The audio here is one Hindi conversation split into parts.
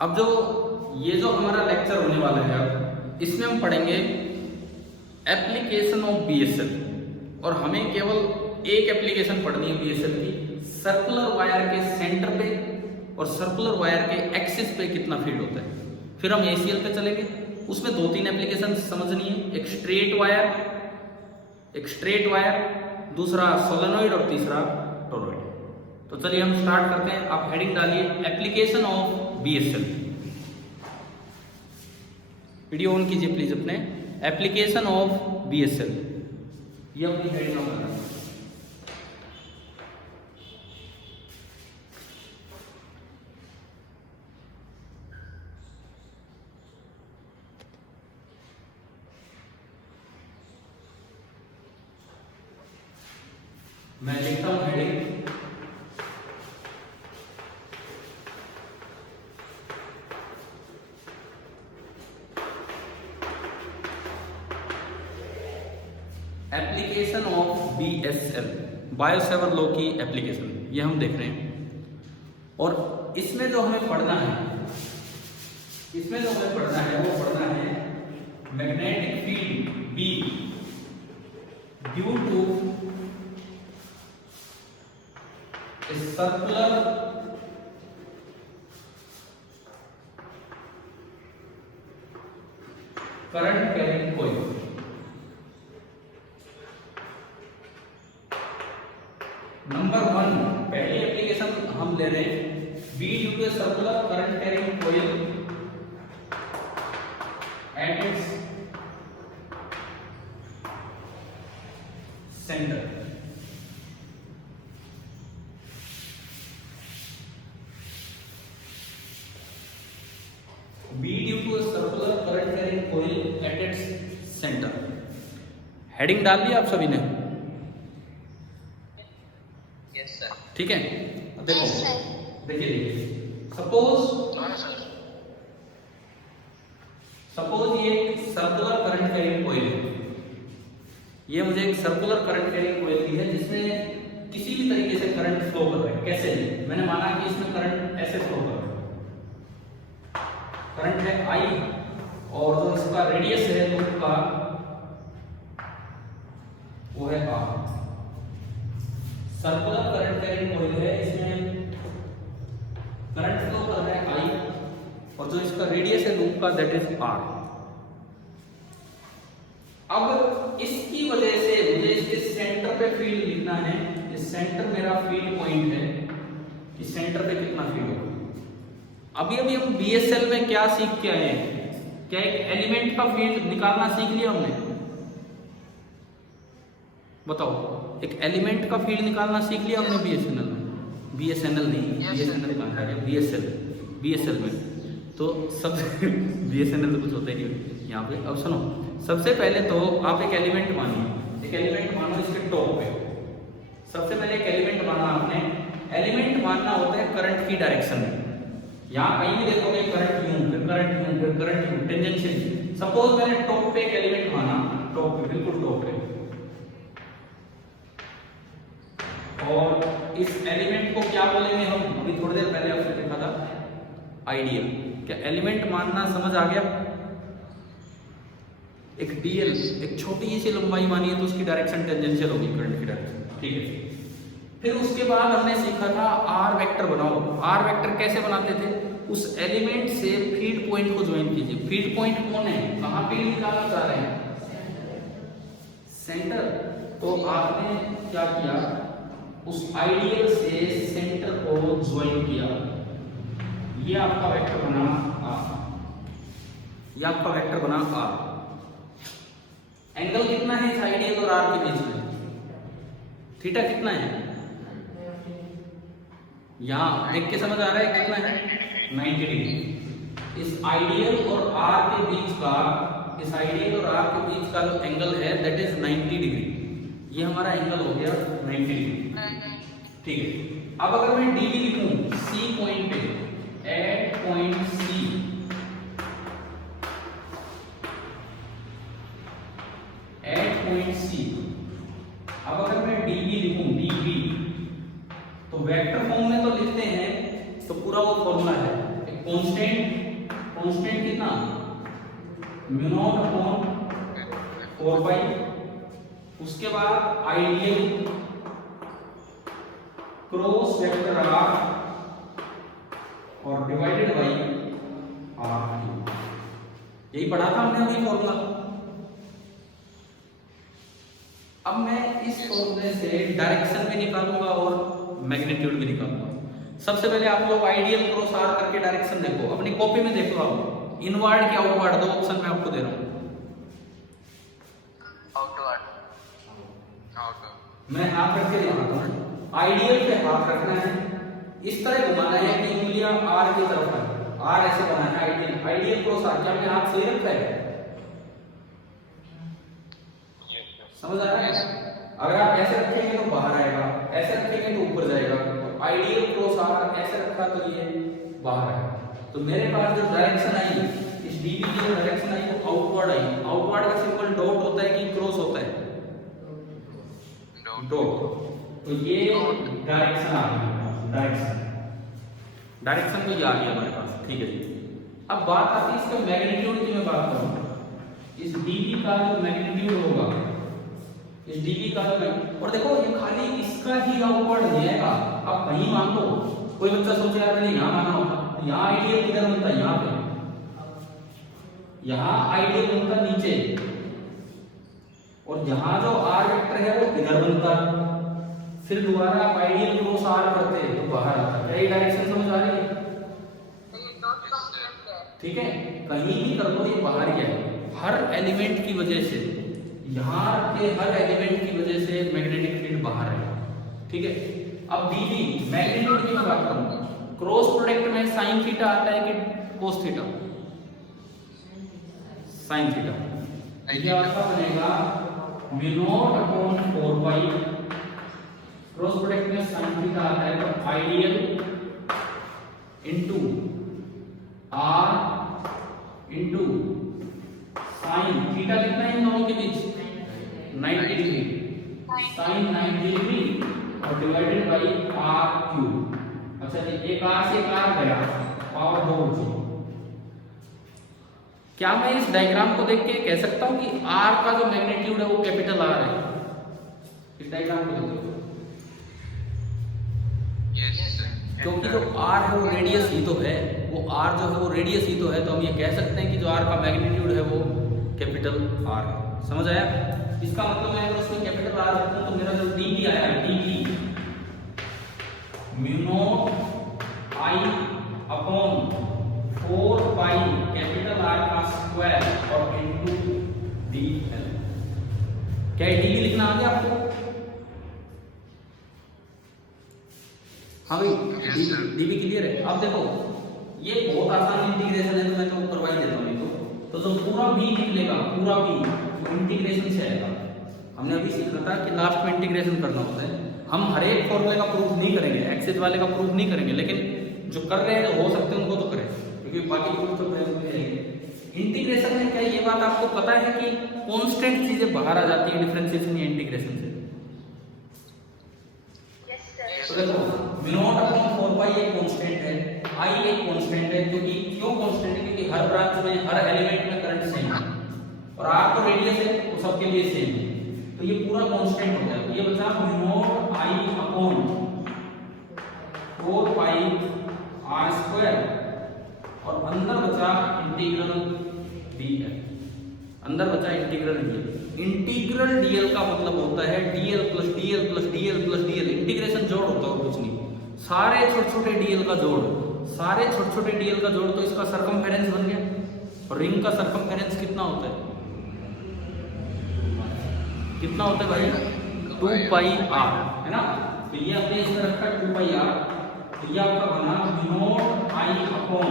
अब जो ये जो हमारा लेक्चर होने वाला है अब इसमें हम पढ़ेंगे एप्लीकेशन ऑफ बीएसएल, और हमें केवल एक एप्लीकेशन पढ़नी है बीएसएल की, सर्कुलर वायर के सेंटर पे और सर्कुलर वायर के एक्सिस पे कितना फील्ड होता है। फिर हम एसीएल पे चलेंगे, उसमें 2-3 एप्लीकेशन समझनी है, एक स्ट्रेट वायर, दूसरा सोलेनोइड और तीसरा टोरॉइड। तो चलिए हम स्टार्ट करते हैं। आप हेडिंग डालिए application of BSL. Video on कीजिए प्लीज अपने। एप्लीकेशन ऑफ बीएसएल, ये अपनी हेडिंग करना है। मैं लिखता हूं heading application of BSL, Biot Savart law की एप्लीकेशन, ये हम देख रहे हैं। और इसमें जो हमें पढ़ना है, वो पढ़ना है magnetic field B due to circular current carrying coil. Number 1 पहली एप्लीकेशन हम ले रहे हैं, B due to circular current carrying coil at its centre. B due to circular current carrying coil at its centre. Heading डाल दी आप सभी ने? ठीक है, देखो देखिए, सपोज ये सर्कुलर करंट कैरिंग कॉइल है। ये मुझे एक सर्कुलर करंट कैरिंग कॉइल दी है जिसमें किसी भी तरीके से करंट फ्लो कर रहा है। कैसे? मैंने माना कि इसमें करंट ऐसे फ्लो कर रहा है, करंट है I, और जो इसका रेडियस है लूप का वो है R। Circular current carrying coil है, इसमें करंट फ्लो कर रहा है I, और जो इसका रेडियस है लूप का दैट इज R। अब इसकी वजह से मुझे इसके सेंटर पे फील्ड लिखना है। ये सेंटर मेरा फील्ड पॉइंट है, इस सेंटर पे कितना फील्ड होगा। अभी हम बीएसएल में क्या सीख के आए हैं? क्या एक एलिमेंट का फील्ड निकालना सीख लिया हमने? बताओ, एक एलिमेंट का फील्ड निकालना सीख लिया हमने बीएसएनएल में? बीएसएनएल नहीं, बीएसएनएल कहां है? बीएसएल में तो सब बीएसएनएल तो कुछ होता ही नहीं यहाँ पे। अब सुनो, सबसे पहले तो आप एक एलिमेंट मानिए, एक एलिमेंट मानो इसके टॉप पे। सबसे पहले एक एलिमेंट माना आपने। एलिमेंट मानना होता है करंट की डायरेक्शन में। यहाँ कहीं भी देखोगे करंट यूं, फिर करंट यूं, टेंजेंशियल। सपोज मैंने टॉप पे एक एलिमेंट माना, टॉप पे, बिल्कुल टॉप पे, और इस एलिमेंट को क्या बोलेंगे हम? अभी थोड़ी देर पहले आपने देखा था आइडियल। क्या एलिमेंट मानना समझ आ गया? एक डीएल, एक छोटी सी लंबाई मानी है तो उसकी डायरेक्शन टेंजेंशियल होगी, करंट की डायरेक्शन। ठीक है, फिर उसके बाद हमने सीखा था आर वेक्टर बनाओ। आर वेक्टर कैसे बनाते थे? उस एलिमेंट से फील्ड पॉइंट को ज्वाइन कीजिए। फील्ड पॉइंट कौन है? कहां फील्ड निकालना चाह रहे हैं? सेंटर। तो आपने क्या किया? उस आइडियल से सेंटर को ज्वाइन किया। ये आपका वेक्टर बना आर, ये आपका वेक्टर बना आर। एंगल कितना है इस आइडियल और आर के बीच में? थीटा कितना है? यहां देख के समझ आ रहा है कितना है? 90 डिग्री। इस आइडियल और आर के बीच का, इस आइडियल और आर के बीच का जो एंगल है दैट इज 90 डिग्री। ये हमारा एंगल हो गया 90 डिग्री। ठीक है, अब अगर मैं डीवी लिखूं सी पॉइंट पे, at point C, at point C, अब अगर मैं डीवी लिखूं, डीवी, तो वेक्टर फॉर्म में तो लिखते हैं तो पूरा वो फॉर्मूला है, एक कांस्टेंट कांस्टेंट कितना म्यू नॉट अपॉन 4 पाई, उसके बाद आइडियल क्रॉस वेक्टर आर और डिवाइडेड बाई आर, यही पढ़ा था हमने अभी फॉर्मूला। अब मैं इस फॉर्मूले से डायरेक्शन भी निकालूंगा और मैग्नीट्यूड भी निकालूंगा। सबसे पहले आप लोग आइडियल क्रॉस आर करके डायरेक्शन देखो, अपनी कॉपी में देख लो आप, इनवर्ड क्या आउटवर्ड, दो ऑप्शन मैं आपको दे रहा हूं। मैं हाथ रख के दिखाता हूं, आइडियल पे हाथ रखना है, इस तरह घुमाना है कि उंगलियां आर की तरफ है, आर ऐसे बनाना है आइडियल, आइडियल क्रॉस आर। क्या मैंने हाथ सही रखा है? समझ आ रहा है? अगर आप ऐसे रखेंगे तो बाहर आएगा, ऐसे रखेंगे तो ऊपर जाएगा। तो आइडियल क्रॉस आर ऐसे रखा तो ये बाहर आएगा। तो मेरे पास जो डायरेक्शन आई, इस डीबी की जो डायरेक्शन आई वो आउटवर्ड आई। आउटवर्ड का सिंबल डॉट होता है कि क्रॉस होता है? डॉट। तो ये डायरेक्शन आ गई, डायरेक्शन तो ये आ गया हमारे पास, ठीक है जी। अब बात आती है इसका मैग्नीट्यूड की। मैं बात करूं इस डीबी का जो मैग्नीट्यूड होगा, इस डीबी का जो, और देखो ये खाली इसका ही आउटवर्ड नहीं आएगा। अब कहीं मान लो कोई बच्चा सोचे यार मैंने यहाँ माना होता, यहाँ आइडियल किधर बनता है? यहाँ पे, यहाँ आइडियल बनता नीचे, और यहाँ जो आर वेक्टर है वो इधर बनता। फिर दोबारा आप आइडियल क्रॉस आर करते हैं तो बाहर आता है। ये डायरेक्शन समझ आ रही है? ठीक है, कहीं भी कर दो ये बाहर ही है। हर एलिमेंट की वजह से, यहाँ के हर एलिमेंट की वजह से मैग्नेटिक फील्ड बाहर है, ठीक है। अब डीबी मैग्नीट्यूड की मैं बात करूं, क्रॉस प्रोडक्ट में साइन थीटा आता है कि कोस थीटा? Sine theta. ये आपका बनेगा mu naught upon 4 pi, cross product में साइन थीटा आता है तो ideal into R into sine theta कितना है इन दोनों के बीच? 90 डिग्री, साइन 90 डिग्री और डिवाइडेड बाई आर क्यूब। अच्छा जी, एक आर से एक आर गया, पावर 2 बची। क्या मैं इस डायग्राम को देख के कह सकता हूं कि आर का जो मैग्नीट्यूड है वो कैपिटल आर है? इस डायग्राम को देखो, क्योंकि जो आर है वो रेडियस ही तो है, वो आर जो है वो रेडियस ही तो है, तो हम ये कह सकते हैं कि जो आर का मैग्नीट्यूड है वो कैपिटल आर है। समझ आया? इसका मतलब मैं अगर उसमें कैपिटल आर रखता हूं तो मेरा जो डीबी आया, dB mu naught I upon 4 pi capital R का स्क्वायर और इनटू डी एल। क्या डीबी लिखना आ गया आपको? हाँ भाई, डीबी क्लियर है? अब देखो ये बहुत आसान इंटीग्रेशन है, तो मैं तो करवा ही देता हूँ। तो जो पूरा बी निकलेगा, पूरा बी इंटीग्रेशन से आएगा। हमने अभी सीखा था कि लास्ट में इंटीग्रेशन करना होता है। हम हर एक फॉर्मूले का प्रूफ नहीं करेंगे, एक्सेस वाले का प्रूफ नहीं करेंगे, लेकिन जो कर रहे हैं हो सकते हैं उनको तो करें, क्योंकि बाकी प्रूफ तो करेंगे। इंटीग्रेशन में क्या ये बात आपको पता है कि कांस्टेंट चीजें बाहर आ जाती है डिफरेंशिएशन या इंटीग्रेशन से? तो देखो म्यू नॉट अपॉन 4 पाई एक कांस्टेंट है, आई एक कांस्टेंट है, क्योंकि क्यों कांस्टेंट है? क्योंकि हर ब्रांच में, हर एलिमेंट में करंट सेम है, और आर तो रेडियस है तो सबके लिए सेम है, तो ये पूरा कांस्टेंट हो गया। ये बचा mu naught I upon 4 pi R square, और अंदर बचा इंटीग्रल डीएल, अंदर बचा इंटीग्रल डीएल। इंटीग्रल डीएल का मतलब होता है DL plus DL plus DL plus DL. Integration जोड़ होता है और कुछ नहीं, सारे छोटे छोटे डीएल का जोड़, सारे छोटे छोटे डीएल का जोड़। तो इसका सरकमफेरेंस बन गया, और रिंग का सरकमफेरेंस कितना होता है? कितना होता है भाई? 2 पाई आर, है ना? तो ये आपने इसमें रखा 2 पाई आर, तो ये आपका बना mu naught I upon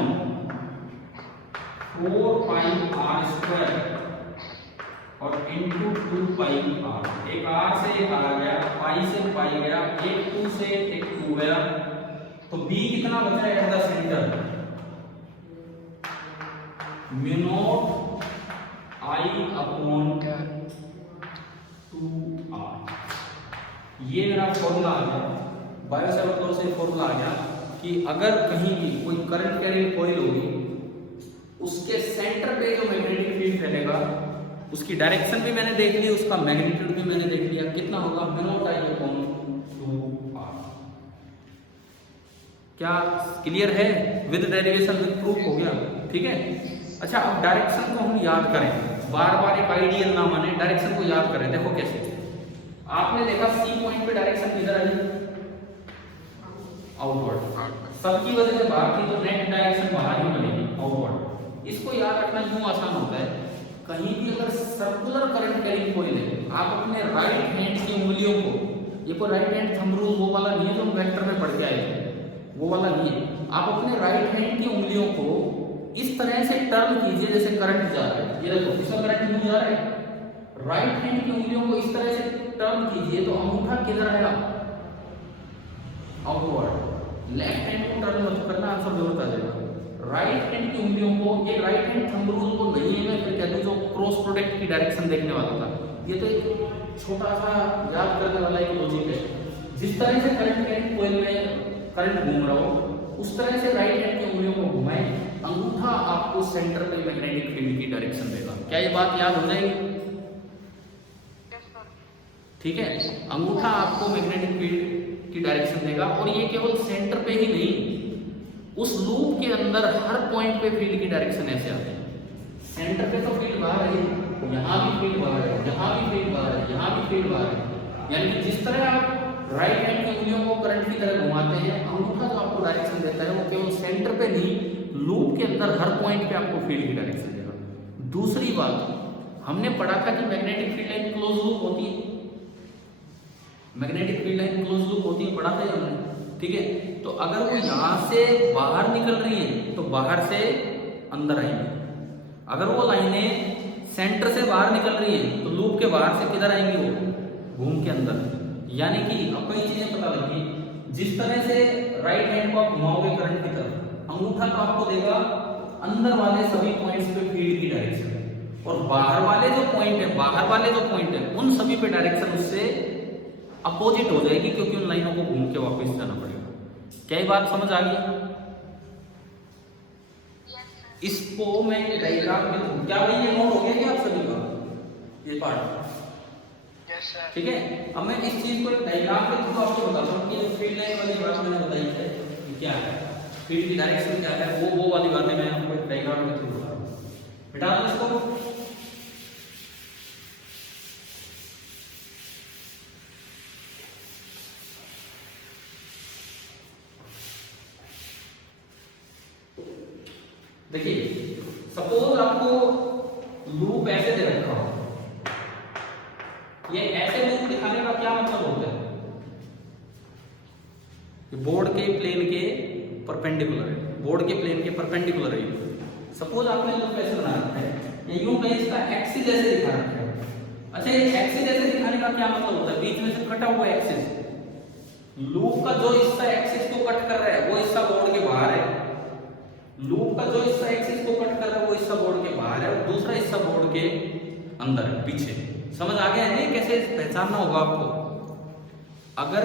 4 pi R square और इनटू 2 पाई आर। एक आर से एक आ गया, पाई से पाई गया, एक 2 से एक 2 गया, तो बी कितना बचा at the centre? Mu naught I upon 2r। ये मेरा फॉर्मूला आ गया, बायोसेवर्ट लॉ से फॉर्मूला आ गया कि कि अगर कहीं भी कोई करंट कैरिंग कॉइल होगी, उसके सेंटर पे जो मैग्नेटिक फील्ड फैलेगा, उसकी डायरेक्शन भी मैंने देख ली, उसका मैग्नीट्यूड भी मैंने देख लिया, कितना होगा, μ/2r। क्या क्लियर है? विद डेरिवेशन, विद प्रूफ हो गया, ठीक है। अच्छा, अब डायरेक्शन को हम याद करें, बार बार एक आइडियल ना माने, डायरेक्शन को याद करें। देखो कैसे, आपने देखा सी पॉइंट पे डायरेक्शन किधर आई, आउटवर्ड, सबकी वजह से बाहर की, तो नेट डायरेक्शन बाहर ही बनेगी, आउटवर्ड। इसको याद रखना यूं आसान होता है, कहीं भी अगर सर्कुलर करंट कैरिंग कॉइल है, आप अपने राइट हैंड की उंगलियों को, ये कोई राइट हैंड थंब रूल वो वाला नहीं है जो हम वेक्टर में पढ़ के आए थे, वो वाला नहीं है। आप अपने राइट हैंड की उंगलियों को इस तरह से टर्न कीजिए जैसे करंट जा रहा है, ये देखो इसका करंट यूं जा रहा है, राइट हैंड की उंगलियों को इस तरह से टर्न कीजिए तो अंगूठा किधर आएगा, आउटवर्ड। लेफ्ट हैंड को टर्न मत करना, आंसर गलत आ जाएगा। राइट हैंड की उंगलियों को, ये राइट हैंड थंब रूल को नहीं है, मैं फिर कह दूं जो क्रॉस प्रोडक्ट की डायरेक्शन देखने वाला था, ये तो एक छोटा सा याद करने वाला एक लॉजिक है। जिस तरह से करंट कैरिंग कॉइल में करंट घूम रहा हो, उस तरह से राइट हैंड की उंगलियों को घुमाएं, अंगूठा आपको सेंटर पे मैग्नेटिक फील्ड की डायरेक्शन देगा। क्या ये बात याद हो जाएगी? ठीक है, अंगूठा आपको मैग्नेटिक फील्ड की डायरेक्शन देगा, और ये केवल सेंटर पे ही नहीं, उस लूप के अंदर हर पॉइंट पे फील्ड की डायरेक्शन ऐसे आती है। सेंटर पे तो फील्ड बाहर है, यहाँ भी फील्ड बाहर है, यहाँ भी फील्ड बाहर है, यहाँ भी फील्ड बाहर है। यानी कि जिस तरह आप राइट हैंड की उंगलियों को करंट की तरह घुमाते हैं, अंगूठा जो आपको डायरेक्शन देता है वो केवल सेंटर पे नहीं, लूप के अंदर हर पॉइंट पे आपको फील्ड की डायरेक्शन देगा। दूसरी बात, हमने पढ़ा था कि magnetic field line close loop होती है, magnetic field line close loop होती है, पढ़ा था हमने, ठीक है। तो अगर वो यहाँ से बाहर निकल रही है तो बाहर से अंदर आएंगी, अगर वो लाइनें सेंटर से बाहर निकल रही है तो लूप के बाहर से किधर आएंगी, वो घूम के अंदर। यानी कि आपको ये चीजें पता लगी, जिस तरह से राइट हैंड को आप घुमाओगे करंट की तरफ, अंगूठा तो आपको देगा अंदर वाले सभी पॉइंट्स पे फील्ड की डायरेक्शन, और बाहर वाले जो पॉइंट है, बाहर वाले जो पॉइंट है उन सभी पे डायरेक्शन उससे अपोजिट हो जाएगी, क्योंकि उन लाइनों को घूम के वापस जाना पड़ेगा। क्या ये बात समझ आ गई? इसको मैं डायग्राम में दूं, क्या भाई ये नोट हो गया क्या आप सभी का, ये पार्ट? ठीक है, अब मैं इस चीज को डायग्राम के थ्रू आपको बताता हूँ कि फील्ड लाइन वाली बात मैंने बताई है कि क्या है, फील्ड की डायरेक्शन क्या है, वो वाली बातें मैं आपको डायग्राम के थ्रू बता रहा हूँ। बेटा इसको देखिए, सपोज आपको लूप ऐसे दे रखा हो, ये ऐसे लूप दिखाने का क्या मतलब होता है, बोर्ड के प्लेन के परपेंडिकुलर है, बोर्ड के प्लेन के परपेंडिकुलर है। सपोज आपने लूप ऐसे बना रखा है, या यूं कहीं इसका एक्सिस ऐसे दिखा रखा है। अच्छा, ये एक्सिस ऐसे दिखाने का क्या मतलब होता है, बीच में से कटा हुआ एक्सिस, लूप का जो हिस्सा एक्सिस को कट कर रहा है वो हिस्सा बोर्ड के बाहर है, लूप का जो हिस्सा एक्सिस को कट कर रहा है वो हिस्सा बोर्ड के बाहर है, और दूसरा हिस्सा बोर्ड के अंदर है, पीछे। समझ आ गया है नहीं? कैसे पहचानना होगा आपको। अगर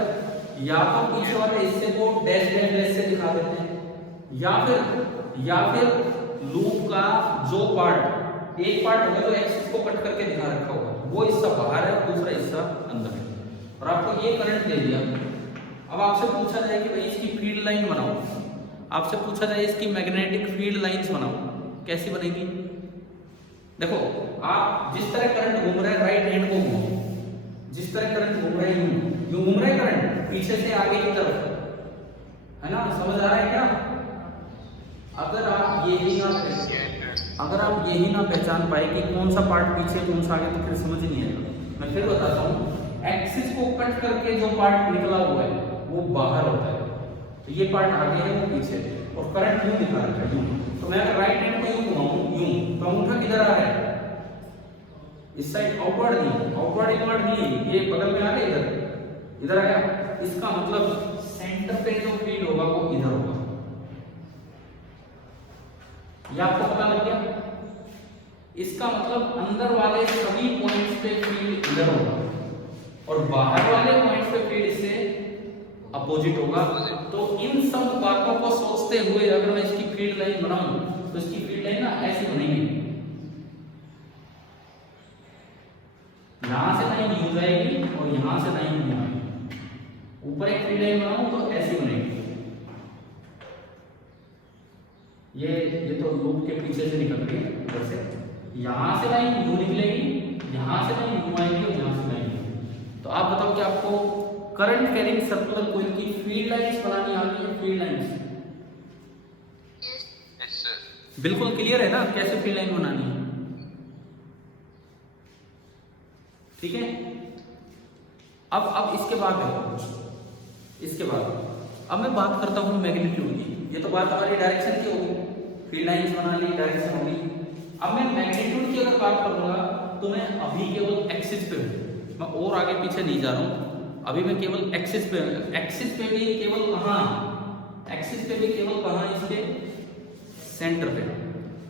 या तो पीछे वाले हिस्से को डैश डैश डैश से दिखा देते हैं, या फिर लूप का जो पार्ट, एक पार्ट होगा जो एक्सिस को कट करके दिखा रखा होगा, वो हिस्सा बाहर है और दूसरा हिस्सा अंदर है, और आपको ये करंट दे दिया। अब आपसे पूछा जाए कि भाई इसकी फील्ड लाइन बनाओ, आपसे पूछा जाए इसकी मैग्नेटिक फील्ड लाइंस बनाओ, कैसी बनेगी? देखो, आप जिस तरह करंट घूम रहा है, राइट हैंड को घूमो, जिस तरह करंट घूम रहा है यूं घूम रहा है करंट, पीछे से आगे की तरफ, है ना? समझ आ रहा है क्या? अगर आप यही ना पहचान पाए कि कौन सा पार्ट पीछे कौन सा आगे, तो फिर समझ नहीं आएगा। मैं फिर बताता हूँ, एक्सिस को कट करके जो पार्ट निकला हुआ है वो बाहर होता है, तो ये पार्ट आगे है वो पीछे है, और करंट यूं दिखा रखा है यूं। तो मैं अगर राइट हैंड को यूं घुमाऊं यूं, तो अंगूठा किधर आ रहा है? इस साइड, आउटवर्ड नहीं, आउटवर्ड इनवर्ड नहीं, ये बगल में आ गया, इधर आया। इसका मतलब सेंटर पे जो फील्ड होगा वो इधर होगा, ये आपको पता लग गया? इसका मतलब अंदर वाले सभी पॉइंट्स पे फील्ड इधर होगा, और बाहर वाले पॉइंट्स पे फील्ड इससे अपोजिट होगा। तो इन सब बातों को सोचते हुए अगर मैं इसकी फील्ड लाइन बनाऊं तो इसकी फील्ड लाइन ना ऐसी बनेगी, यहां से लाइन यू जाएगी और यहां से लाइन यू आएगी। ऊपर एक फील्ड लाइन बनाऊं तो ऐसी बनेगी, ये तो लूप के पीछे से निकल रही है इधर से, यहां से लाइन यू निकलेगी, यहां से लाइन यू आएगी और यहां से लाइन यू। तो आप बताओ कि आपको करंट कैरिंग सर्कुलर कॉइल की फील्ड लाइंस बनानी आ रही है? फील्ड लाइंस बिल्कुल क्लियर है ना कैसे फील्ड लाइन बनानी है? ठीक है। अब इसके बाद अब मैं बात करता हूं मैग्नीट्यूड की। ये तो बात हमारी डायरेक्शन की होगी, फील्ड लाइंस बना ली, डायरेक्शन होगी। अब मैं मैग्नीट्यूड की अगर बात करूंगा तो मैं अभी केवल एक्सिस पे हूं, मैं और आगे पीछे नहीं जा रहा हूं, अभी मैं केवल एक्सिस पे हूं। एक्सिस पे भी केवल कहां? एक्सिस पे भी केवल कहां? इसके सेंटर पे।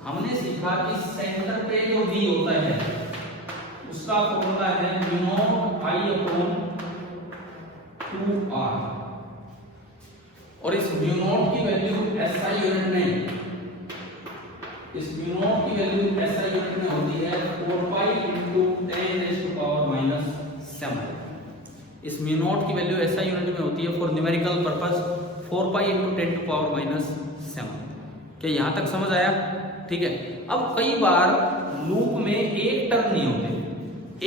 हमने सीखा कि सेंटर पे जो V होता है उसका फॉर्मूला है mu not I upon 2R, और इस म्यू नॉट की वैल्यू SI यूनिट में, इस म्यू नॉट की वैल्यू SI यूनिट में होती है 4 pi into 10 raise to power minus 7। इस म्यू नॉट की वैल्यू SI यूनिट में होती है for numerical purpose 4 pi into 10 to power minus 7। क्या यहां तक समझ आया? ठीक है। अब कई बार लूप में एक टर्न नहीं होते,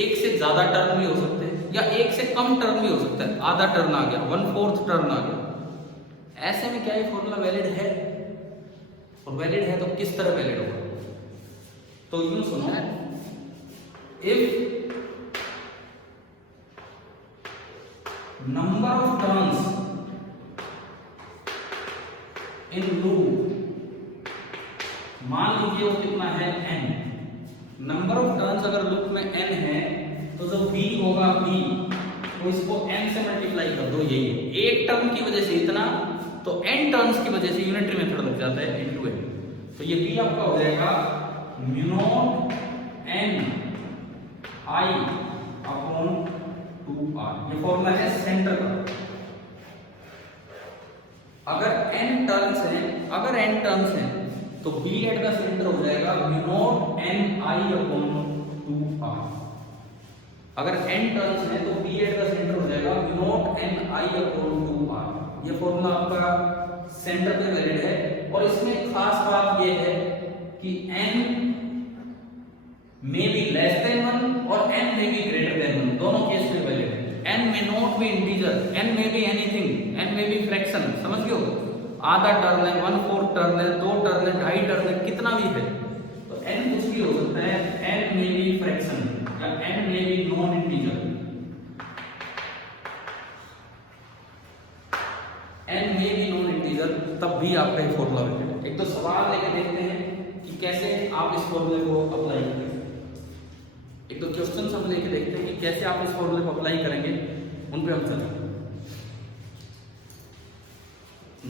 एक से ज्यादा टर्न भी हो सकते हैं, या एक से कम टर्न भी हो सकता है, आधा टर्न आ गया, 1/4 टर्न आ गया। ऐसे में क्या ये फॉर्मूला वैलिड है? और वैलिड है तो किस तरह वैलिड होगा? तो यूं सुनो, if number of turns in loop, मान लीजिए वो कितना है n, नंबर ऑफ टर्न्स अगर लूप में n है तो जो v होगा v, तो इसको n से मल्टीप्लाई कर दो, यही है। एक टर्न की वजह से इतना, तो n टर्न्स की वजह से यूनिटरी मेथड लग जाता है इनटू n। तो ये v आपका हो जाएगा mu naught n I upon 2R। ये फॉर्मूला है सेंटर का। अगर n टर्न्स हैं तो B एट का सेंटर हो जाएगा mu naught n I upon 2R। अगर n टर्न्स हैं तो B एट का सेंटर हो जाएगा mu naught n I upon 2R। ये फॉर्मूला आपका सेंटर पे वैलिड है। और इसमें खास बात ये है कि n may be less than 1 और n may be greater than 1, दोनों केस में वैलिड है। n may not be integer, n may be anything, n may be fraction, समझ गए हो? आधा टर्न है, 1/4 टर्न है, 2 टर्न है, 2.5 टर्न है, कितना भी है, तो n कुछ भी हो सकता है। n may be fraction या n may be non integer, n may be non integer, तब भी आपका ये फॉर्मूला वैलिड है। एक तो सवाल लेके देखते हैं कि कैसे आप इस फॉर्मूले को अप्लाई करेंगे। एक तो क्वेश्चन हम लेके देखते हैं कि कैसे आप इस फॉर्मूले को अप्लाई करेंगे, उन पे हम चलेंगे।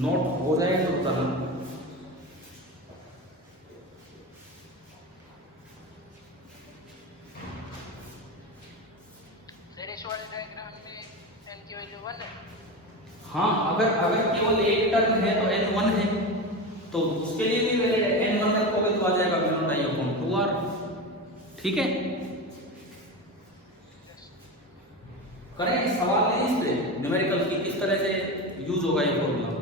नोट हो जाए तो तरह हाँ, अगर केवल एक टर्न है तो n1 है, तो उसके लिए भी वैलिड है। n1 रखोगे तो आ जाएगा mu naught I upon 2R। ठीक है, करेंगे सवाल नहीं इस पे न्यूमेरिकल की किस तरह से यूज होगा ये फॉर्मूला।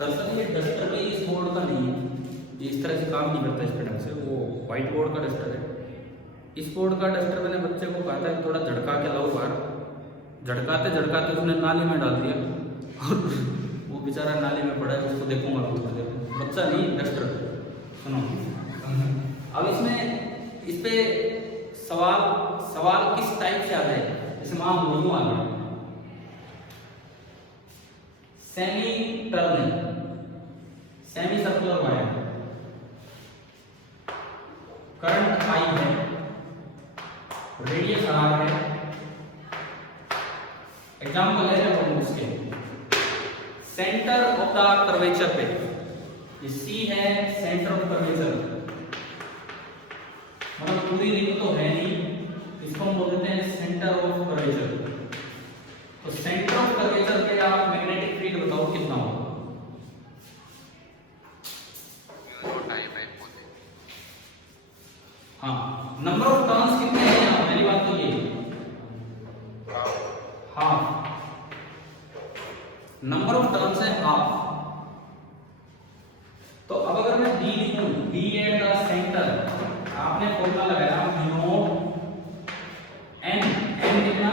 दरअसल ये डस्टर भी इस बोर्ड का नहीं है, ये इस तरह से काम नहीं करता इस ढंग से, वो व्हाइट बोर्ड का डस्टर है। इस बोर्ड का डस्टर मैंने बच्चे को कहा था थोड़ा झटका के लाओ बाहर, झटकाते झटकाते उसने नाली में डाल दिया और वो बेचारा नाली में पड़ा है। उसको देखूंगा, बच्चा नहीं डस्टर। सुनो, अब इसमें इस पे सवाल किस टाइप से आ जाए, जैसे मान लो यूं आ गया semi turn, semi circular wire, current I है, रेडियस आर है, एग्जाम्पल है जब उसके सेंटर ऑफ द कर्वेचर पे, ये सी है सेंटर ऑफ कर्वेचर, मतलब पूरी रिंग तो है नहीं, इसको हम बोल देते हैं सेंटर ऑफ कर्वेचर। तो सेंटर ऑफ कर्वेचर पे आप मैग्नेटिक फील्ड बताओ कितना होगा? हाँ, नंबर ऑफ टर्न्स कितने हैं यहाँ? पहली बात तो ये हाफ, नंबर ऑफ टर्न्स है हाफ। तो अब अगर मैं डी लिखूं, डी एट द सेंटर, आपने फॉर्मूला लगाया म्यू एन, एन कितना?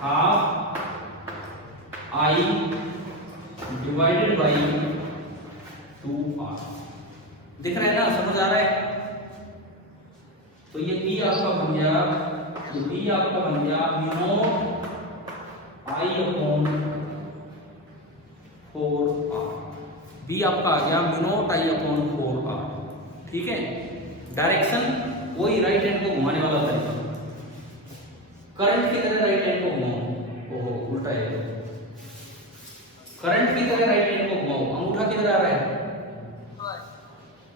Half I divided by 2r। दिख रहा है ना, समझ आ रहा है? तो ये P आपका बन गया, ये P आपका बन गया म्यू आई अपॉन 4r, B आपका आ गया mu naught I upon 4r। ठीक है, डायरेक्शन वही राइट हैंड को घुमाने वाला तरीका, करंट की तरह राइट हैंड को घुमाओ, ओहो उल्टा है, करंट की तरह राइट हैंड को घुमाओ, अंगूठा किधर आ रहा है?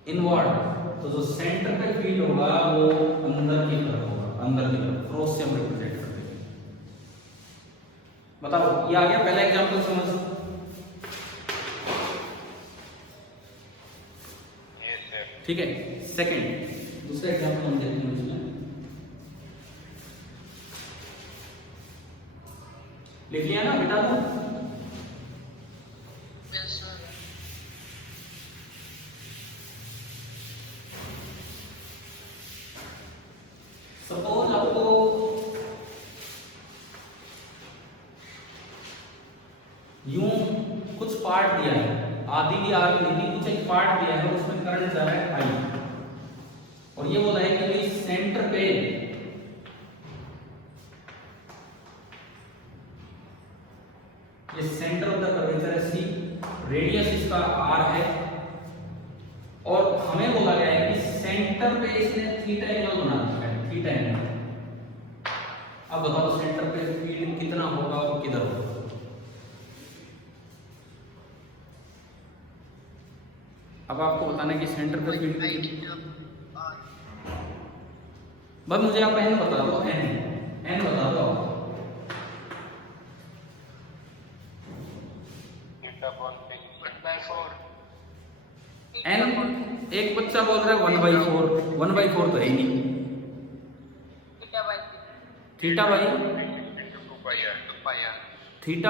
इनवर्ड। तो जो सेंटर पे फील्ड होगा वो अंदर की तरफ होगा, अंदर की तरफ, क्रॉस से हम रिप्रेजेंट करते हैं। बताओ, ये आ गया पहला एग्जांपल समझ? ठीक है, सेकंड दूसरा एग्जांपल हम देखते हैं उसमें। लिख लिया ना बेटा? तो सपोज आपको यूं कुछ पार्ट दिया है, आधी भी आर दी थी, कुछ एक पार्ट दिया है, उसमें करंट जा रहा है आई, और ये बोला है कि सेंटर पे ये सेंटर ऑफ द कर्वेचर है सी, रेडियस इसका आर है, और हमें बोला गया है कि सेंटर पे इसने थीटा एंगल बना रखा है, थीटा एंगल। अब बताओ सेंटर पे फील्ड कितना होगा और किधर होगा? अब आपको बताना है कि सेंटर पे फील्ड, बस मुझे आप एन बता दो, एन बता दो। एन एक बच्चा बोल रहा है 1/4, 1/4 तो है ही नहीं। थीटा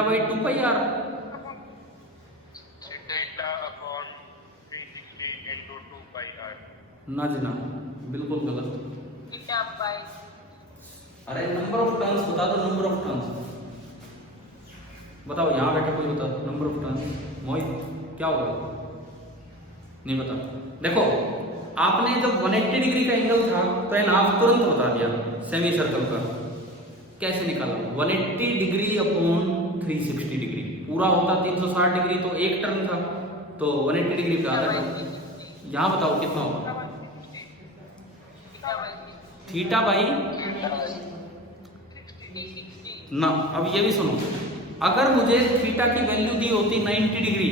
बाई 2πr, ना जी ना, बिल्कुल गलत। अरे नंबर ऑफ टर्न्स बता दो, नंबर ऑफ टर्न्स बताओ, यहाँ बैठे कोई बता दो नंबर ऑफ टर्न्स। मोहित क्या होगा? नहीं बता। देखो आपने जब 180 डिग्री का एंगल था तो एन हाफ तुरंत बता दिया सेमी सर्कल का, कैसे निकाला? 180 डिग्री अपॉन 360 डिग्री, पूरा होता 360 डिग्री, तो एक टर्न था, तो 180 डिग्री पे आधा टर्न। यहाँ बताओ कितना होगा? थीटा बाई ना। अब ये भी सुनो, अगर मुझे थीटा की वैल्यू दी होती 90 डिग्री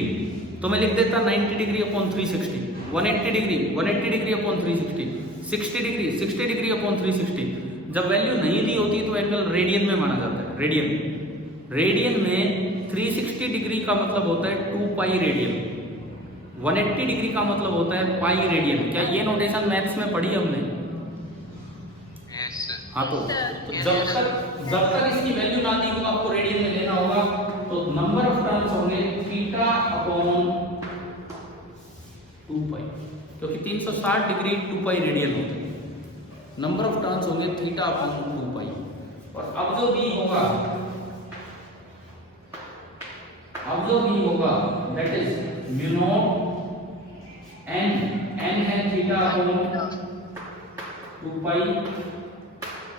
तो मैं लिख देता 90 degree upon 360, 180 degree 180 degree upon 360, 60 degree 60 degree upon 360। जब वैल्यू नहीं दी होती तो एंगल रेडियन में माना जाता है, रेडियन में 360 डिग्री का मतलब होता है 2 पाई रेडियन, 180 डिग्री का मतलब होता है पाई रेडियन। क्या ये नोटेशन मैथ्स में पढ़ी हमने? हाँ, तो जब तक इसकी वैल्यू ना दी हो आपको रेडियन में लेना होगा। तो नंबर ऑफ टर्न्स होंगे थीटा अपॉन 2 पाई, क्योंकि 360 डिग्री 2 पाई रेडियन होता है। नंबर ऑफ टर्न्स होंगे थीटा अपॉन 2 पाई। और अब जो b होगा that is mu naught n है theta upon 2 pi,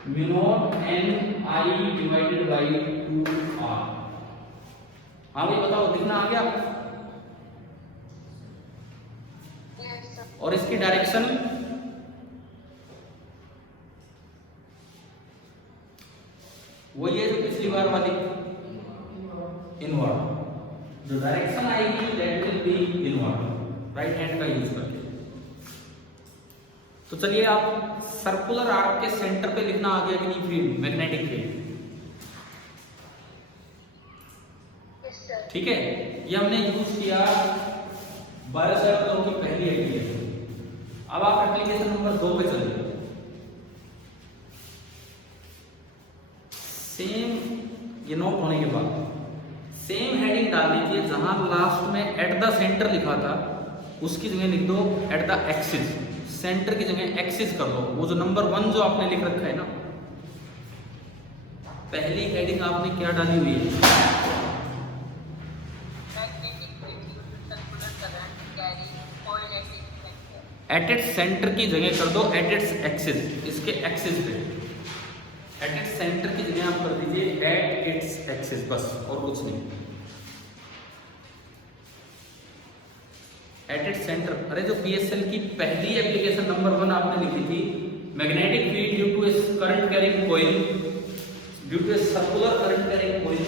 mu naught n i divided by 2r। हाँ भाई बताओ, दिखना आ गया? और इसकी डायरेक्शन बार वाली इनवर्ड, जो डायरेक्शन आएगी that will be inward, right hand का यूज करके। तो चलिए आप सर्कुलर आर्क के सेंटर पे लिखना आ गया कि नहीं फील्ड, मैग्नेटिक फील्ड, ठीक है। ये हमने यूज किया बायोसेवर लॉ की पहली एप्लीकेशन। अब आप एप्लीकेशन नंबर 2 पे चलिए। सेम ये नोट होने के बाद सेम हेडिंग डाल दीजिए, जहां लास्ट में एट द सेंटर लिखा था उसकी जगह लिख दो एट द एक्सिस, सेंटर की जगह एक्सिस कर लो। वो जो नंबर 1 जो आपने लिख रखा है ना, पहली हेडिंग आपने क्या डाली हुई है, एट इट्स सेंटर की जगह कर दो एट इट्स एक्सिस, इसके एक्सिस पे एट इट्स सेंटर की जगह आप कर दीजिए एट इट्स एक्सिस, बस और कुछ नहीं। एट इट्स सेंटर, अरे जो पीएसएल की पहली एप्लीकेशन नंबर 1 आपने लिखी थी, magnetic field due to a current carrying coil, due to a circular current carrying coil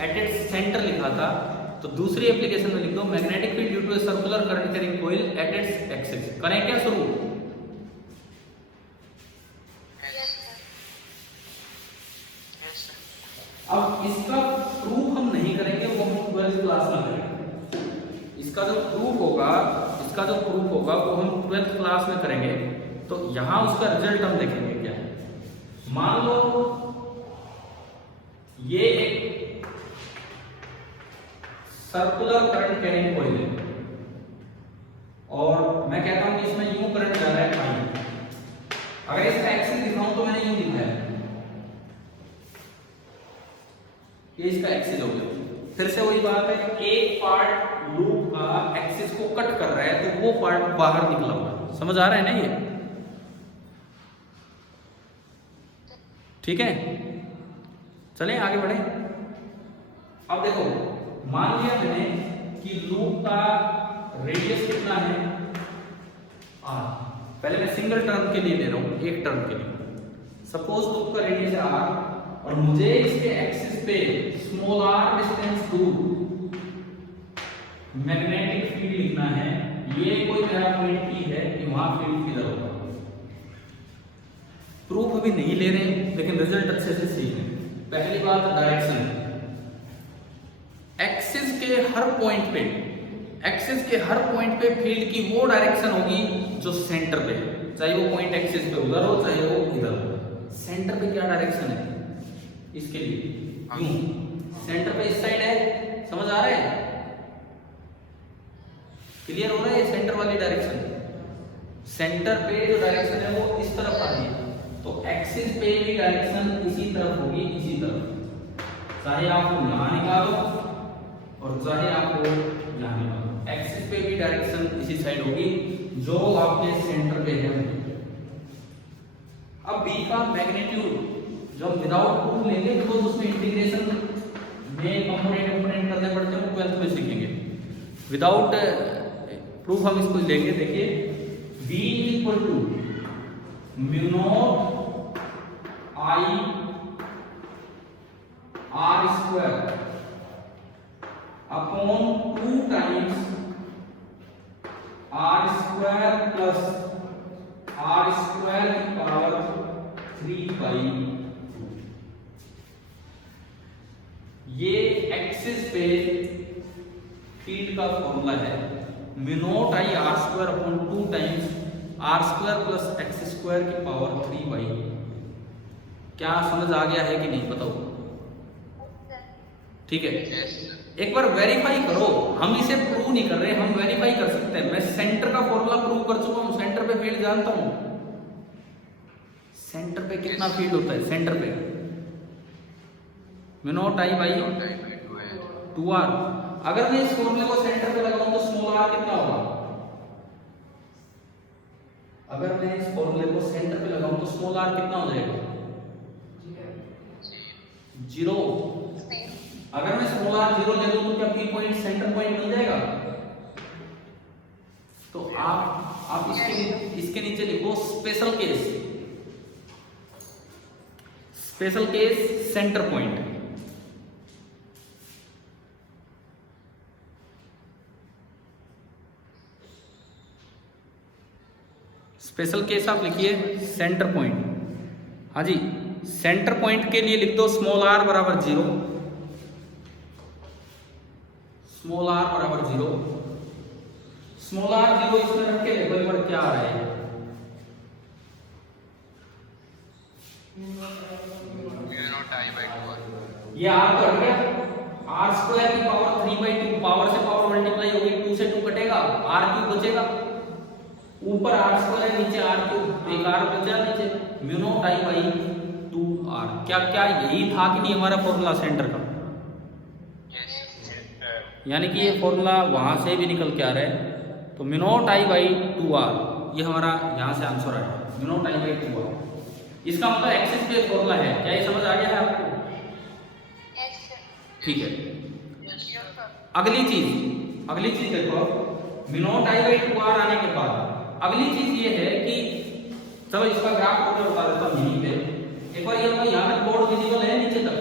at its centre लिखा था, तो दूसरी एप्लीकेशन में लिख दो magnetic field due to a circular current carrying coil at its axis. करें क्या शुरू? अब इसका प्रूफ हम नहीं करेंगे, वो हम 12th क्लास में करेंगे। इसका जो प्रूफ होगा वो हम 12th क्लास में करेंगे। तो यहां उसका रिजल्ट हम देखेंगे क्या है। मान लो ये एक सर्कुलर करंट कैरिंग कॉइल है और मैं कहता हूं कि इसमें यूं करंट जा रहा है I। अगर इसका एक्सिस दिखाऊं तो मैंने यूं लिखा है, ये इसका एक्सिस हो गया। फिर से वही बात है, एक पार्ट लूप का एक्सिस को कट कर रहा है तो वो पार्ट बाहर निकला हुआ है। समझ आ रहा है ना ये? ठीक है, चलें आगे बढ़े। अब देखो, मान लिया मैंने कि लूप का रेडियस कितना है r। पहले मैं सिंगल टर्म के लिए ले रहा हूं, एक टर्म के लिए। सपोज लूप का रेडियस है r और मुझे इसके एक्सिस पे स्मॉल r डिस्टेंस दूर मैग्नेटिक फील्ड लिखना है। ये कोई मेरा पॉइंट P है कि वहां फील्ड किधर होगा। प्रूफ अभी नहीं ले रहे हैं लेकिन रिजल्ट अच्छे से सीख लें। पहली बात डायरेक्शन, एक्सिस के हर पॉइंट पे फील्ड की वो डायरेक्शन होगी जो सेंटर पे है, चाहे वो पॉइंट एक्सिस पे उधर हो चाहे वो इधर हो। सेंटर पे क्या डायरेक्शन है इसके लिए, यूं सेंटर पे इस साइड है, समझ आ रहा है? क्लियर हो रहा है? सेंटर वाली डायरेक्शन, सेंटर पे जो डायरेक्शन है वो इस तरफ आ रही है, तो एक्सिस पे भी डायरेक्शन इसी तरफ होगी, इसी तरफ। चाहे आप यहां निकालो और चाहे आपको यहां निकालो, एक्सिस पे भी डायरेक्शन इसी साइड होगी जो आपके सेंटर पे है। अब बी का मैग्नीट्यूड जब विदाउट प्रूफ लेंगे तो उसमें इंटीग्रेशन में कंपोनेंट करने पड़ते हैं, 12th में सीखेंगे। विदाउट प्रूफ हम इसको लेंगे। देखिए, b equal to mu naught I R square upon 2 times R square plus R square की पावर 3/2। ये एक्सिस पे फील्ड का फॉर्मूला है, mu naught I R square upon 2 times R square plus X square की पावर 3/2। क्या समझ आ गया है कि नहीं बताओ? ठीक है, एक बार वेरीफाई करो। हम इसे प्रूव नहीं कर रहे, हम वेरीफाई कर सकते हैं। मैं सेंटर का फॉर्मूला प्रूव कर चुका हूं, सेंटर पे फील्ड जानता हूं। सेंटर पे कितना फील्ड होता है? सेंटर पे mu naught I by 2r। अगर मैं इस फॉर्मूले को सेंटर पे लगाऊं तो स्मॉल r कितना होगा? अगर मैं इस फॉर्मूले को सेंटर पे लगाऊं तो स्मॉल r कितना हो जाएगा? 0। अगर मैं स्मॉल r 0 ले लूं तो क्या p पॉइंट सेंटर पॉइंट बन जाएगा? तो आप इसके नीचे लिखो special case centre point. Special case आप लिखिए सेंटर पॉइंट। हाँ जी, सेंटर पॉइंट के लिए लिख दो स्मॉल r बराबर 0, स्मॉल r बराबर 0, स्मॉल r 0 इसमें रख के देखो एक बार क्या आ रहा है। ये r तो हट गया, r स्क्वायर की पावर 3/2, पावर से पावर मल्टीप्लाई होगी, 2 से 2 कटेगा, r क्यूब बचेगा, ऊपर r स्क्वायर है, नीचे r क्यूब, एक r बचा नीचे, mu naught i by 2r। क्या क्या यही था कि नहीं हमारा फॉर्मूला सेंटर का? यानी कि ये फॉर्मूला वहां से भी निकल के आ रहा है, तो mu naught i by 2r ये हमारा यहाँ से आंसर आया, mu naught i by 2r। इसका मतलब एक्सिस पे फॉर्मूला है, क्या ये समझ आ गया है आपको? ठीक है। अगली चीज देखो, mu naught i by 2r आने के बाद अगली चीज ये है कि चलो इसका ग्राफ को मैं बता देता हूँ यहीं पे। एक बार ये यहाँ तक बोर्ड विजिबल है, नीचे तक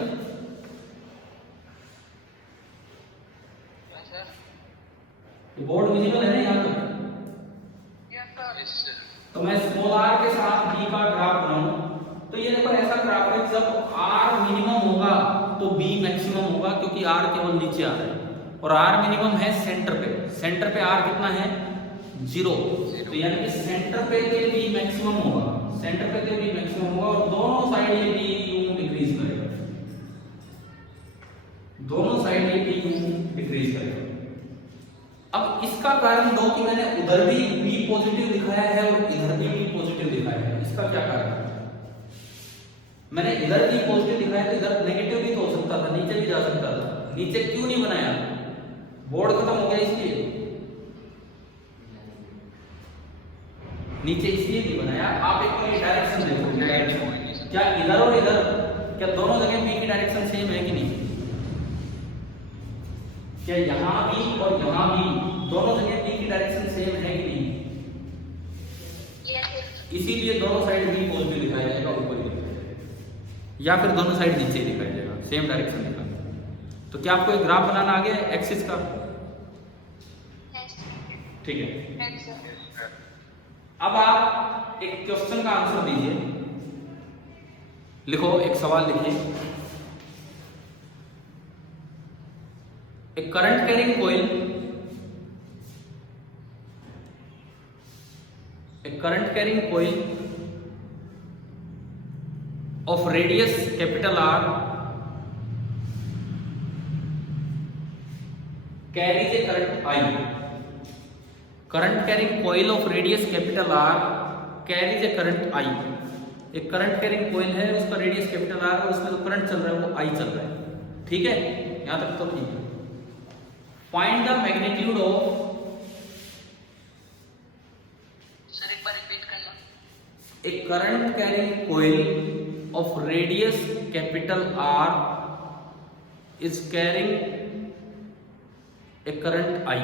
बोर्ड विजिबल है ना यहाँ तक? तो मैं स्मॉल r के साथ b का ग्राफ बनाऊं तो ये देखो ऐसा ग्राफ है, जब r मिनिमम होगा तो b मैक्सिमम होगा, क्योंकि r केवल नीचे आ रहा है और r मिनिमम है सेंटर पे r कितना है 0, तो यानी कि सेंटर पे के b मैक्सिमम होगा, सेंटर पे के b मैक्सिमम होगा और दोनों साइड ये b यूं डिक्रीज करेगा, दोनों साइड ये b यूं डिक्रीज करेगा। अब इसका कारण दो कि मैंने उधर भी b पॉजिटिव दिखाया है और इधर भी b पॉजिटिव दिखाया है, इसका क्या कारण है? मैंने इधर भी पॉजिटिव दिखाया तो इधर नेगेटिव भी तो हो सकता था, नीचे भी जा सकता था, नीचे क्यों नहीं बनाया? बोर्ड खत्म हो गया इसलिए, नीचे इसलिए नहीं बनाया। आप एक कोई डायरेक्शन देखो, क्या इधर और इधर क्या दोनों जगह b की डायरेक्शन सेम है कि नहीं? क्या यहाँ भी और यहाँ भी दोनों जगह b की डायरेक्शन सेम है कि नहीं? इसीलिए दोनों साइड b पॉजिटिव दिखाया जाएगा, ऊपर या फिर दोनों साइड नीचे दिखाया जाएगा, सेम डायरेक्शन दिखाना। तो क्या आपको एक ग्राफ बनाना आ गया एक्सिस का? ठीक है। अब आप एक क्वेश्चन का आंसर दीजिए, लिखो एक सवाल लिखिए। एक current carrying coil, a current carrying coil of radius capital R carries a current I. Current carrying coil of radius capital R carries a current I. एक करंट कैरिंग कोइल है, उसका रेडियस कैपिटल R है, उसमें जो करंट चल रहा है वो I चल रहा है। ठीक है, यहां तक तो ठीक है। Find the magnitude of, a current carrying coil of radius capital R is carrying a current I।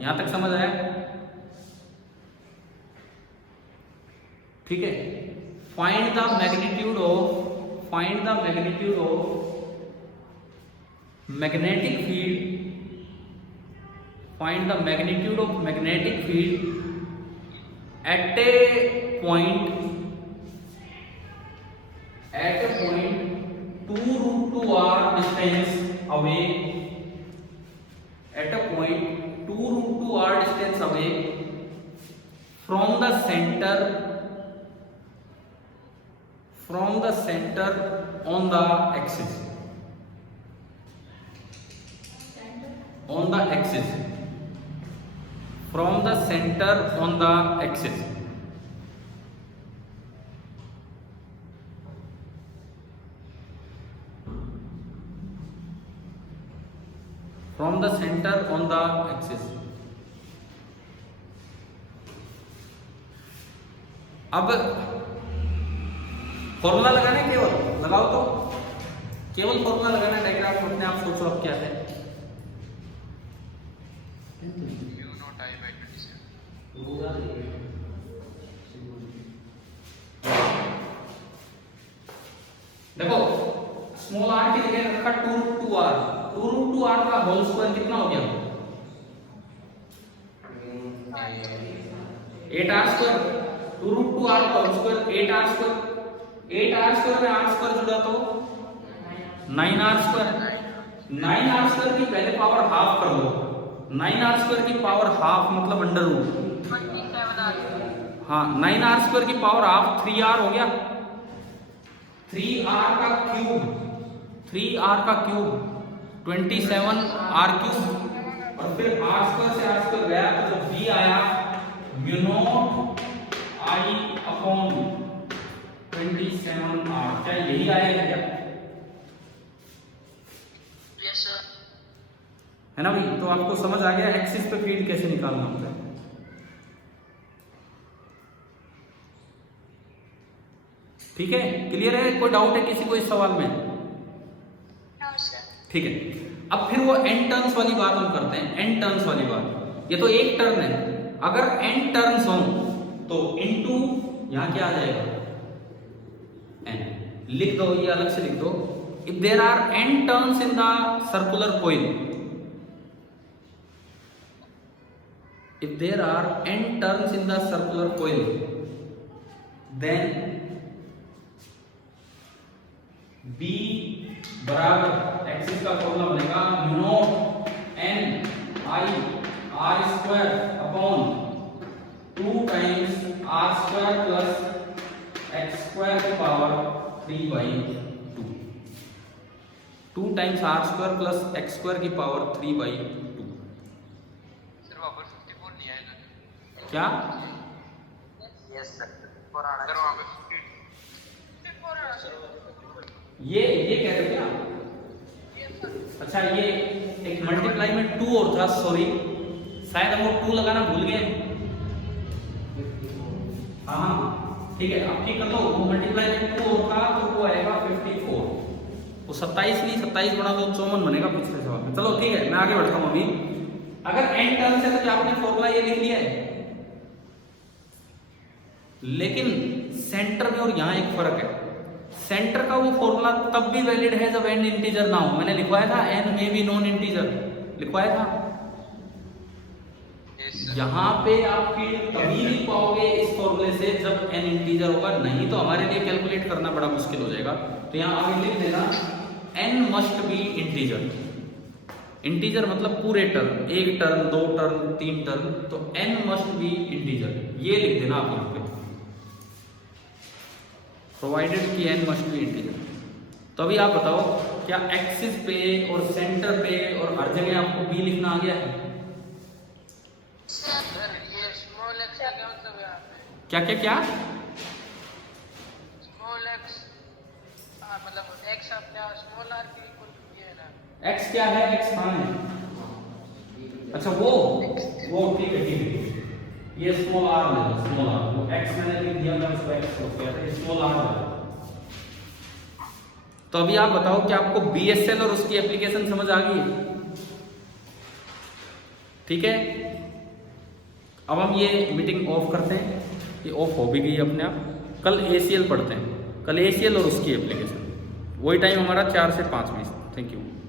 यहां तक समझ आया? ठीक है। Find the magnitude of magnetic field, find the magnitude of magnetic field at a point 2√2r distance away, at a point 2√2r distance away from the center on the axis, from the center on the axis। From the center on the axis। अब फॉर्मूला लगाना है, केवल लगाओ तो केवल फॉर्मूला लगाना है, डायग्राम अपने आप सोचो अब क्या है। देखो स्मॉल r की जगह रखा 2√2r, 2√2r का होल स्क्वायर कितना हो गया? 8r square. 2√2r का whole square 8r square, 8r square में r स्क्वायर जुड़ा तो 9r स्क्वायर, 9r स्क्वायर की पहले पावर हाफ कर लो, 9r स्क्वायर की पावर हाफ मतलब अंडर रूट, हाँ 9r स्क्वायर की पावर हाफ 3r हो गया, 3r का क्यूब 27r क्यूब, और फिर r स्क्वायर से r स्क्वायर गया तो जब v आया mu naught I upon 27r, क्या यही आएगा क्या? Yes sir. है ना भाई? तो आपको समझ आ गया एक्सिस पे फील्ड कैसे निकालना होता है। ठीक है, क्लियर है? कोई डाउट है किसी को इस सवाल में? ठीक है, अब फिर वो n टर्न्स वाली बात हम करते हैं। n टर्न्स वाली बात, ये तो एक टर्न है, अगर n टर्न्स हो तो इनटू यहां क्या आ जाएगा n, लिख दो, ये अलग से लिख दो। If there are n turns in the circular coil, if there are n turns in the circular coil, then B बराबर एक्सिस का फॉर्मूला बनेगा mu naught n I r square upon 2 times r square plus x square की power 3/2, 2 times r square plus x square की पावर 3/2। क्या? Yes sir. ये कह रहे थे क्या? अच्छा, ये एक मल्टीप्लाई में 2 और था, सॉरी शायद हम लोग 2 लगाना भूल गए। हाँ ठीक है, अब ठीक कर लो, वो मल्टीप्लाई में 2 और था तो वो आएगा 54, वो 27 नहीं, 27 बना दो 54 बनेगा पिछले सवाल में। चलो ठीक है, मैं आगे बढ़ता हूँ। अभी अगर n टर्म्स है तो क्या आपने फॉर्मूला ये लिख लिया है, लेकिन सेंटर में और यहां एक फर्क है। सेंटर का वो फॉर्मूला तब भी वैलिड है जब n इंटीजर ना हो। मैंने लिखवाया था n में भी नॉन इंटीजर लिखवाया था। यहां पे आप फील्ड तभी भी पाओगे इस फॉर्मूले से जब n इंटीजर होगा, नहीं तो हमारे लिए कैलकुलेट करना बड़ा मुश्किल हो जाएगा। तो यहां आगे लिख देना n must be integer. Integer मतलब पूरे टर्म, 1 टर्म 2 टर्म 3 टर्म, तो n मस्ट बी इंटीजर, ये लिख देना आप यहां पे, प्रोवाइडेड कि n मस्ट बी इंटीजर। तो अभी आप बताओ, क्या एक्सिस पे और सेंटर पे और हर जगह आपको b लिखना आ गया है? सर ये स्मॉल x का क्या मतलब है यहाँ पे? क्या क्या क्या? स्मॉल x, मतलब x अपने स्मॉल r के इक्वल ये है ना? x क्या है? x कहाँ है? अच्छा वो ठीक है, ये स्मॉल r ले लो, स्मॉल r, वो x मैंने लिख दिया, मैं उसको x हो गया था, स्मॉल r ले लो। तो अभी आप बताओ कि आपको BSL और उसकी एप्लीकेशन समझ आ गई? ठीक है, अब हम ये मीटिंग ऑफ करते हैं, ये ऑफ हो भी गई अपने आप। कल ACL पढ़ते हैं, कल ACL और उसकी एप्लीकेशन, वही टाइम हमारा 4 से 5 बजे। Thank you.